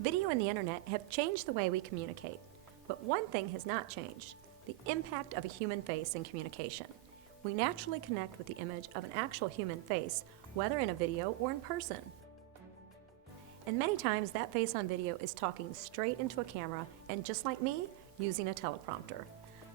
Video and the internet have changed the way we communicate, but one thing has not changed: the impact of a human face in communication. We naturally connect with the image of an actual human face, whether in a video or in person. And many times that face on video is talking straight into a camera and, just like me, using a teleprompter.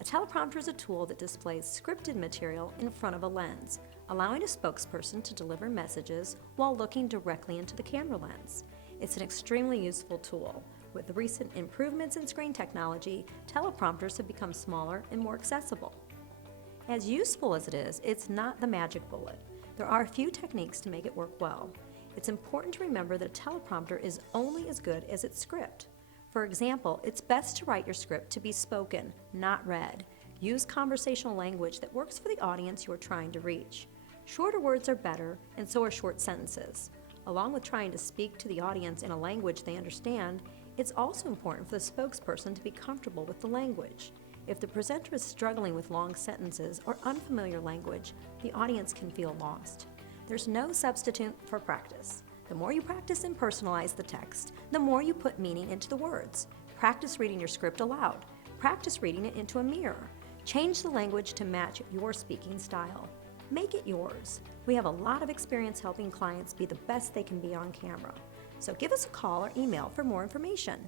A teleprompter is a tool that displays scripted material in front of a lens, allowing a spokesperson to deliver messages while looking directly into the camera lens. It's an extremely useful tool. With the recent improvements in screen technology, teleprompters have become smaller and more accessible. As useful as it is, it's not the magic bullet. There are a few techniques to make it work well. It's important to remember that a teleprompter is only as good as its script. For example, it's best to write your script to be spoken, not read. Use conversational language that works for the audience you are trying to reach. Shorter words are better, and so are short sentences. Along with trying to speak to the audience in a language they understand, it's also important for the spokesperson to be comfortable with the language. If the presenter is struggling with long sentences or unfamiliar language, the audience can feel lost. There's no substitute for practice. The more you practice and personalize the text, the more you put meaning into the words. Practice reading your script aloud. Practice reading it into a mirror. Change the language to match your speaking style. Make it yours. We have a lot of experience helping clients be the best they can be on camera. So give us a call or email for more information.